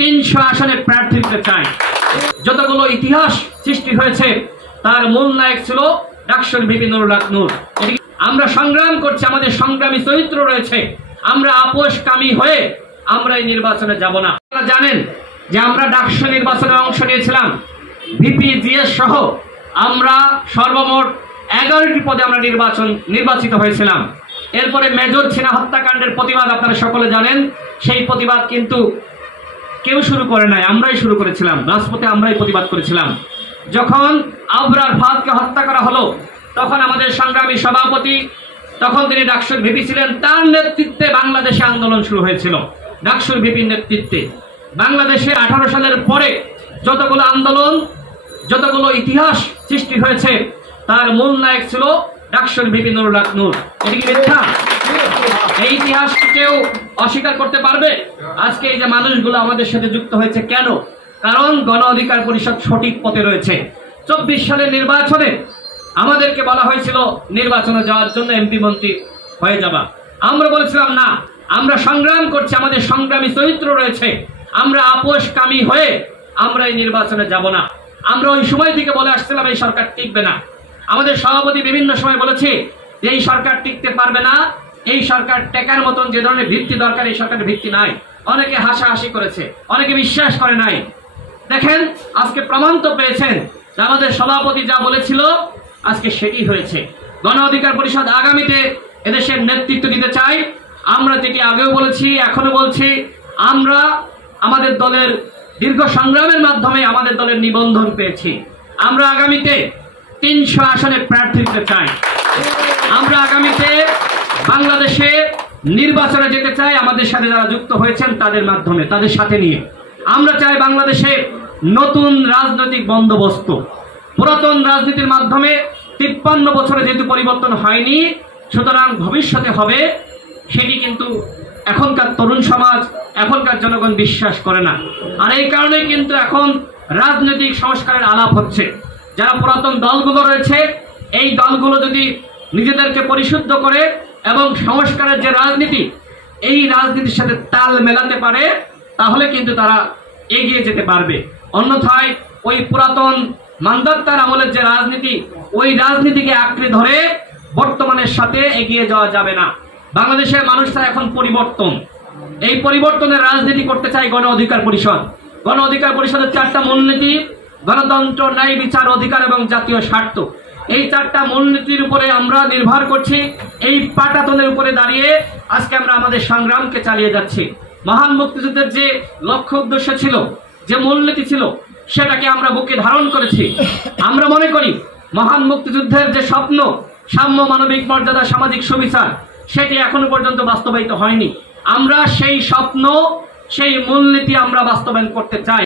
300 আসনে প্রার্থী দিতে চাই। যতগুলো ইতিহাস সৃষ্টি হয়েছে তার মূল নায়ক ছিল ডাকসুর ভিপি নুরুল হক নূর। আমরা সংগ্রাম করছি, আমাদের সংগ্রামী চরিত্র রয়েছে, আমরা আপোষকামী হয়ে আমরা এই নির্বাচনে যাব না। আপনারা জানেন যে আমরা ডাকসু নির্বাচনে অংশ নিয়েছিলাম, ভিপি জিএস সহ আমরা সর্বমোট 11টি পদে আমরা নির্বাচিত হয়েছিলাম। এরপরে মেজর ছিনা হত্যাকাণ্ডের প্রতিবাদ আপনারা সকলে জানেন, সেই প্রতিবাদ কিন্তু কেউ শুরু করে নাই, আমরাই শুরু করেছিলাম, রাজপথে আমরাই প্রতিবাদ করেছিলাম। যখন আবরার ফাহাদকে হত্যা করা হলো তখন আমাদের সংগ্রামী সভাপতি, তখন তিনি ডাকসুর ভিপি ছিলেন, তার নেতৃত্বে বাংলাদেশে আন্দোলন শুরু হয়েছিল। ডাকসুর ভিপির নেতৃত্বে বাংলাদেশে 18 সালের পরে যতগুলো আন্দোলন, যতগুলো ইতিহাস সৃষ্টি হয়েছে তার মূল নায়ক ছিল ডাকসুর ভিপি নুরুল হক নূর। এটা কি মিথ্যা? এই ইতিহাস কেউ অস্বীকার করতে পারবে? আজকে এই যে মানুষগুলো আমাদের সাথে যুক্ত হয়েছে কেন? কারণ গণ অধিকার পরিষদ সঠিক পথে রয়েছে। 24 সালের নির্বাচনে আমাদেরকে বলা হয়েছিল নির্বাচনে যাওয়ার জন্য এমপি মন্ত্রী হয়ে যাবা, আমরা বলেছিলাম না, আমরা সংগ্রাম করছি, আমাদের সংগ্রামী চরিত্র রয়েছে, আমরা আপোষকামী হয়ে আমরা এই নির্বাচনে যাব না। আমরা ওই সময় থেকে বলে আসছিলাম এই সরকার টিকবে না। আমাদের সভাপতি বিভিন্ন সময় বলেছে যে এই সরকার টিকতে পারবে না, এই সরকার টেকার মতন যে ধরনের ভিত্তি দরকার এই সরকারের ভিত্তি নাই। অনেকে হাসাহাসি করেছে, অনেকে বিশ্বাস করে নাই। দেখেন আজকে প্রমাণ তো পেয়েছেন যে আমাদের সভাপতি যা বলেছিল আজকে সেটি হয়েছে। গণ অধিকার পরিষদ আগামীতে এদেশের নেতৃত্ব দিতে চাই। আমরা যেটি আগেও বলেছি, এখনো বলছি, আমরা আমাদের দলের দীর্ঘ সংগ্রামের মাধ্যমে আমাদের দলের নিবন্ধন পেয়েছি। আমরা আগামীতে 300 আসনে প্রার্থী দিতে চাই। আমরা আগামীতে বাংলাদেশে নির্বাচনে যেতে চাই আমাদের সাথে যারা যুক্ত হয়েছেন তাদের মাধ্যমে, তাদের সাথে নিয়ে। আমরা চাই বাংলাদেশে নতুন রাজনৈতিক বন্দোবস্ত। পুরাতন রাজনীতির মাধ্যমে 53 বছরে যেহেতু পরিবর্তন হয়নি, সুতরাং ভবিষ্যতে হবে সেটি কিন্তু এখনকার তরুণ সমাজ, এখনকার জনগণ বিশ্বাস করে না। আর এই কারণে কিন্তু এখন রাজনৈতিক সংস্কারের আলাপ হচ্ছে। যারা পুরাতন দলগুলো রয়েছে এই দলগুলো যদি নিজেদেরকে পরিশুদ্ধ করে এবং সংস্কারের যে রাজনীতি, এই রাজনীতির সাথে তাল মেলাতে পারে তাহলে কিন্তু তারা এগিয়ে যেতে পারবে। অন্যথায় ওই পুরাতন মান্দাত্তার আমলের যে রাজনীতি, ওই রাজনীতিকে আঁকড়ে ধরে বর্তমানের সাথে এগিয়ে যাওয়া যাবে না। বাংলাদেশের মানুষরা এখন পরিবর্তন, এই পরিবর্তনের রাজনীতি করতে চায় গণ অধিকার পরিষদ। গণ অধিকার পরিষদের 4টা মূলনীতি: গণতন্ত্র, ন্যায় বিচার, অধিকার এবং জাতীয় স্বার্থ। এই 4টা মূলনীতির উপরে আমরা নির্ভর করছি। এই পাটাতনের উপরে দাঁড়িয়ে আজকে আমরা আমাদের সংগ্রামকে চালিয়ে যাচ্ছি। মহান মুক্তিযুদ্ধের যে লক্ষ্য উদ্দেশ্য ছিল, যে মূলনীতি ছিল, সেটাকে আমরা বুকে ধারণ করেছি। আমরা মনে করি মহান মুক্তিযুদ্ধের যে স্বপ্ন, সাম্য, মানবিক মর্যাদা, সামাজিক সুবিচার, সেটি এখনো পর্যন্ত বাস্তবায়িত হয়নি। আমরা সেই স্বপ্ন, সেই মূলনীতি আমরা বাস্তবায়ন করতে চাই।